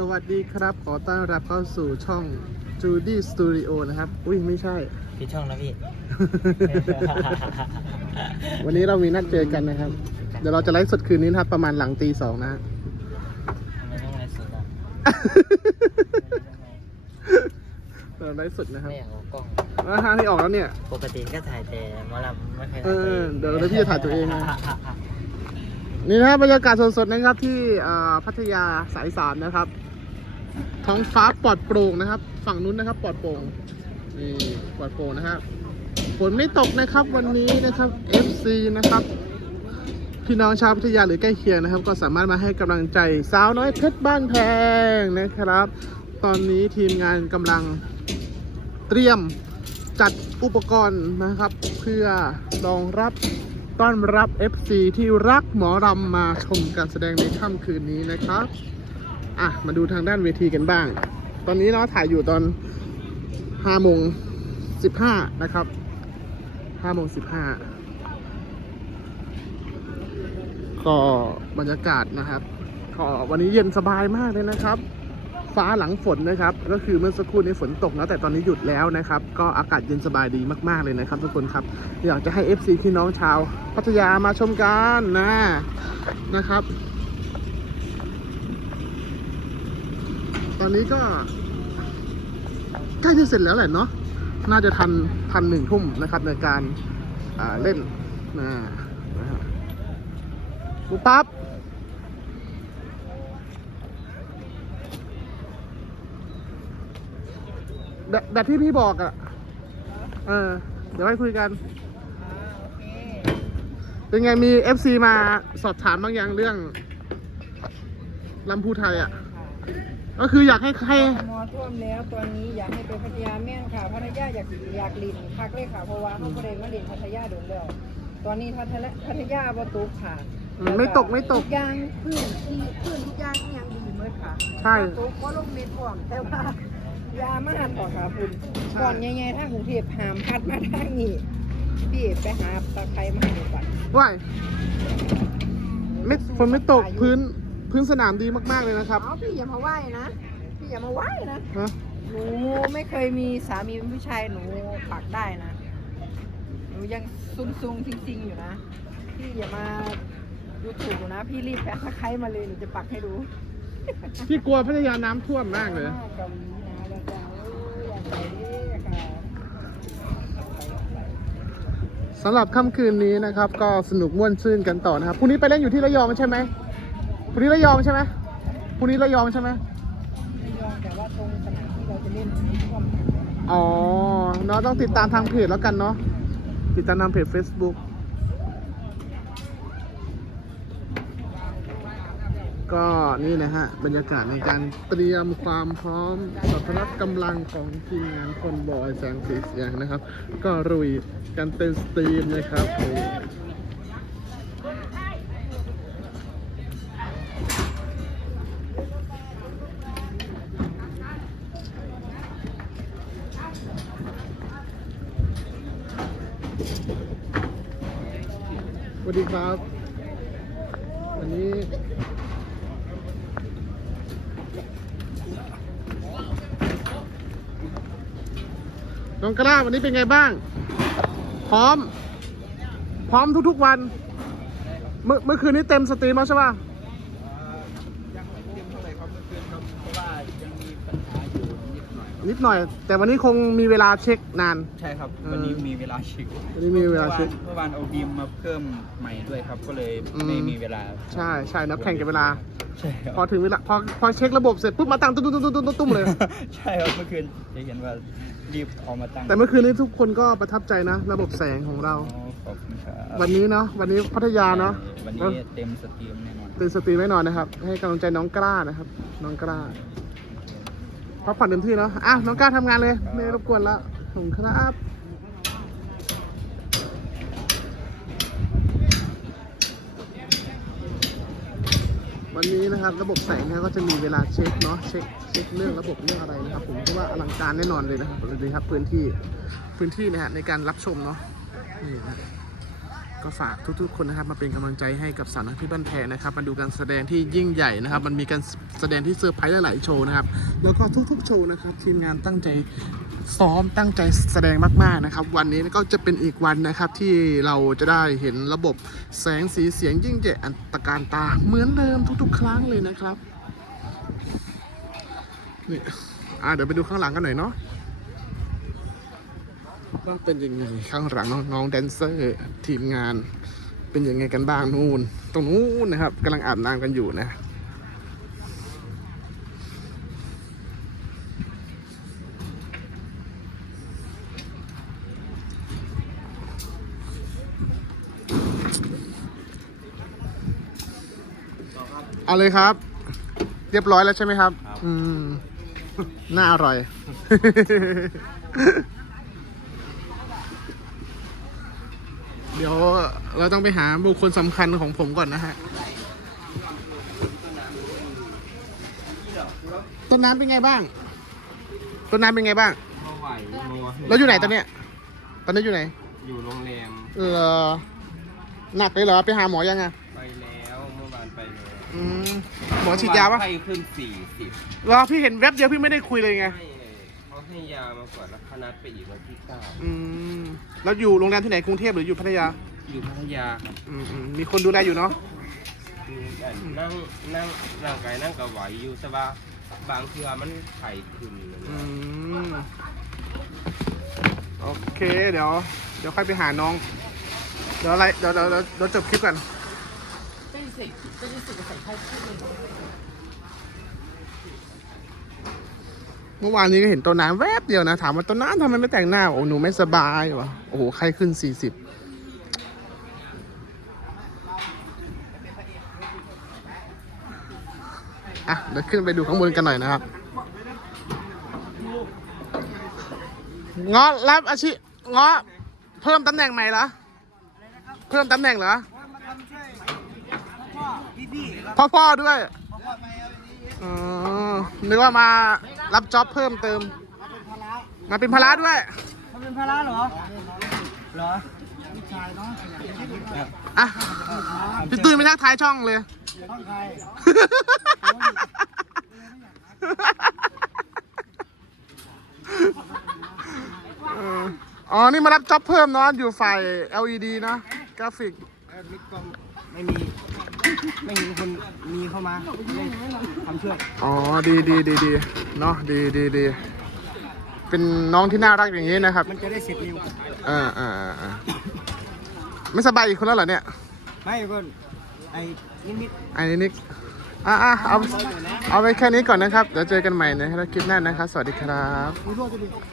สวัสดีครับ ขอต้อนรับเข้าสู่ช่อง Judy Studio นะครับ อุ้ยไม่ใช่ ผิดช่องนะพี่ วันนี้เรามีนัดเจอกันนะครับ เดี๋ยวเราจะไลฟ์สดคืนนี้นะครับ ประมาณหลังตีสองนะฮะ ทำไมต้องไลฟ์สดอะเราไลฟ์สดนะครับไม่อยากเอากล้องแล้วทางที่ออกแล้วเนี่ย ปกติก็ถ่ายแต่หมอลำไม่เคยเอถ่ายตัวเองอเดี๋ยวเดี๋ยวพี่จะถ่ายตัวเองนะ นี่นะครับบรรยากาศสดๆนะครับที่อ่าพัทยาสายสามนะครับ ท้องฟ้าปลอดโปร่งนะครับ ฝั่งนู้นนะครับปลอดโปร่งนี่ปลอดโปร่งนะครับฝนไม่ตกนะครับวันนี้นะครับ FC นะครับพี่น้องชาวพัทยาหรือใกล้เคียงนะครับ ก็สามารถมาให้กำลังใจสาวน้อยเพชรบ้านแพงนะครับ ตอนนี้ทีมงานกำลังเตรียมจัดอุปกรณ์นะครับ เพื่อรองรับต้อนรับ FC ที่รักหมอรำมาชมการแสดงในค่ำคืนนี้นะครับ อะ มาดูทางด้านเวทีกันบ้าง ตอนนี้เราถ่ายอยู่ตอน5โมง15นะครับ5โมง15ก็บรรยากาศนะครับก็วันนี้เย็นสบายมากเลยนะครับ ฟ้าหลังฝนนะครับ ก็คือเมื่อสักครู่นี้ฝนตกนะแต่ตอนนี้หยุดแล้วนะครับ ก็อากาศเย็นสบายดีมากๆเลยนะครับ ทุกคนครับอยากจะให้ FC พี่น้องชาว พัทยามาชมกันนะนะครับ ตอนนี้ก็ใกล้จะเสร็จแล้วแหละเนาะน่าจะทันทันหนึ่งทุ่มนะครับในการเล่นนะครับปุ๊บปั๊บแบบแบบที่พี่บอกอะ่ะ เออ เดี๋ยวให้คุยกัน เป็นไงมี FC มาสอบถามบางอย่างเรื่องลำพูไทยอะ่ะ ก็คืออยากให้ใครมอท่วมแล้วตอนนี้อยากให้ไปพัทยาแม่นค่ะพัทยาอยากอยากลินพักเลยค่ะเพราะว่าเขาบ่ได้มาลินพัทยาโดนแล้วตอนนี้พัทยาพัทยาบ่ตกค่ะอืมไม่ตกไม่ตกทุอย่างพื้นที่พื้นทุกอย่างอิหยังดีหมดค่ะใช่บ่ตกก็ลงเม็ดพร้อมแต่ว่ายามาหันต่อค่ะคุณใช่ก่อนใหญ่ๆทางกรุงเทพหามพัดมาทางนี้พี่ไปหาตะไคร้มาให้หนูก่อนว่ายไม่ฝนไม่ตกพื้น พื้นสนามดีมากๆเลยนะครับเอาพี่อย่ามาไหว้นะ พี่อย่ามาไหว้นะ ฮะหนูไม่เคยมีสามีเป็นผู้ชายหนูปักได้นะ หนูยังซุ่มซุงจริงๆอยู่นะ พี่อย่ามาดูถูกหนูนะ พี่รีบแปะตะไคร้มาเลยหนูจะปักให้ดูพี่กลัวพัทยาน้ำท่วมมากเลยมากเกาหลีนะแล้วจะเอ้ยอยากไปเด้อค่ะไปไปสำหรับค่ำคืนนี้นะครับ ก็สนุกม่วนซื่นกันต่อนะครับพรุ่งนี้ไปเล่นอยู่ที่ระยองใช่ไหม พรุ่งนี้ระยองใช่ไหมพรุ่งนี้ระยองใช่ไหมไม่ยอมแต่ว่าตรงสนามที่เราจะเล่นท่วมอ๋อเนาะต้องติดตามทางเพจแล้วกันเนาะ ติดตามทางเพจ Facebook ก็นี่นะฮะ บรรยากาศในการเตรียมความพร้อมสัพพกำลังของทีมงานคนบอยแสงสีเสียงนะครับ ก็รุยกันเต็มสตรีมนะครับ วัสดีครับ วันนี้น้องกล้าวันนี้เป็นไงบ้าง พร้อม พร้อมทุกๆวัน เมื่อเมื่อคืนนี้เต็มสตรีมแล้วใช่ป่ะ ยังไม่เต็มเท่าไหร่ครับเมื่อคืนครับเพราะว่ายังมีปัญหาอยู่ นิดหน่อยนิดหน่อย แต่วันนี้คงมีเวลาเช็คนาน ใช่ครับเออวันนี้มีเวลาเช็ควันนี้มีเวลาเช็คเมื่อวานเอาบีมมาเพิ่มใหม่ด้วยครับ ก็เลยอืม ไม่มีเวลาใช่ใช่นับแข่งกับเวลา ใช่ครับ พอถึงเวลาพอพอเช็คระบบเสร็จปุ๊บมาตั้งตุ้มตุ้มตุ้มตุ้มตุ้มเลย ใช่ครับเมื่อคืนจะเห็นว่ารีบเอามาตั้งแต่เมื่อคืนนี้ทุกคนก็ประทับใจนะ ระบบแสงของเรา อ๋อขอบคุณครับวันนี้เนาะวันนี้พัทยาเนาะวันนี้เต็มสตรีมแน่นอน เป็นสตรีมแน่นอนนะครับ ให้กำลังใจน้องกล้านะครับ น้องกล้า พักผ่อนเต็มที่เนาะอะน้องก้าทำงานเลยไม่รบกวนละขอบคุณครับวันนี้นะครับระบบแสงนะก็จะมีเวลาเช็คเนาะเช็คเช็คเรื่องระบบเรื่องอะไรนะครับ ผมคิดว่าอลังการแน่นอนเลยนะครับดูครับพื้นที่พื้นที่นะฮะในการรับชมเนาะนี่นะ ก็ฝากทุกๆคนนะครับมาเป็นกำลังใจให้กับสาวน้อยเพี่บ้านแพนะครับมาดูการแสดงที่ยิ่งใหญ่นะครับ มันมีการแสดงที่เซอร์ไพรส์หลายๆโชว์นะครับแล้วก็ทุกๆโชว์นะครับทีมงานตั้งใจซ้อมตั้งใจแสดงมากๆนะครับ วันนี้ก็จะเป็นอีกวันนะครับที่เราจะได้เห็นระบบแสงสีเสียงยิ่งใหญ่อันตรการตาเหมือนเดิมทุกๆ ครั้งเลยนะครับนี่อะเดี๋ยวไปดูข้างหลังกันหน่อยเนาะ ว่าเป็นยังไงข้างหลังน้องๆแดนเซอร์ทีมงาน เป็นยังไงกันบ้างนู่น ตรงนู้นนะครับกำลังอาบน้ำกันอยู่นะเอาเลยครับ เรียบร้อยแล้วใช่ไหมครับ อืม น่าอร่อย เดี๋ยวเราต้องไปหาบุคคลสำคัญของผมก่อนนะฮะ ต้นน้ำเป็นไงบ้าง ต้นน้ำเป็นไงบ้างเขาไหวงัวแล้วอยู่ไหนตอนเนี้ย ตอนนี้อยู่ไหน อยู่โรงแรมเออหนักเลยเหรอ ไปหาหมอยังอะไปแล้วเมื่อวานไปแล้วอืมหมอฉีดยาปะไข้ขึ้นสี่สิบ รอพี่เห็นแวบเดียวพี่ไม่ได้คุยเลยไงให้เขา ให้ยามาก่อนแล้วคนัดไปอีกวันที่เก้าอืมแล้วอยู่โรงแรมที่ไหนกรุงเทพหรืออยู่พัทยาอยู่พัทยาครับอืมอืมมีคนดูแลอยู่เนาะมีแต่นั่งนั่งร่างกายนั่งกับไหวอยู่แต่ว่าบางเทือมันไข้ขึ้นเลยอืนะมโอเค เดี๋ยว เดี๋ยวค่อยไปหาน้อง เดี๋ยวอะไรเดี๋ยวเดี๋ยวเดี๋ยวเดี๋ยวจบคลิปกันเเมื่อวานนี้ก็เห็นต้นน้ำแวบเดียวนะ ถามว่าต้นน้ำทำไมไม่แต่งหน้าโอ้หนูไม่สบายวะโอ้โหไข้ขึ้นสี่สิบอะเดี๋ยวขึ้นไปดูข้างบนกันหน่อยนะครับเงาะรับอาชีพเงาะเพิ่มตำแหน่งใหม่เหรอเพิ่มตำแหน่งเหรอพ่อพ่อด้วยอ๋อนึกว่ามา รับจ็อบเพิ่มเติม มาเป็นภาระด้วยเขาเป็นภาระเหรอ เหรออะพี่ตุ้ยไม่ทักทายช่องเลยเอออ๋อ นี่มารับจ็อบเพิ่มเนาะอยู่ฝ่าย LED นะกราฟิก ไม่มี ไม่มีคนมีเข้ามาทำช่วยอ๋อดีดีดีดีเนาะดีดีดีเป็นน้องที่น่ารักอย่างนี้นะครับมันจะได้เสร็จเร็วอ่าอ่าอ่าอ่าไม่สบายอีกคนแล้วเหรอเนี่ยไม่ก็ไอ้นิดไอ้นี่นิกอ่าอ่าเอาเอาไปแค่นี้ก่อนนะครับเดี๋ยวเจอกันใหม่ในคลิปหน้านะครับ สวัสดีครับ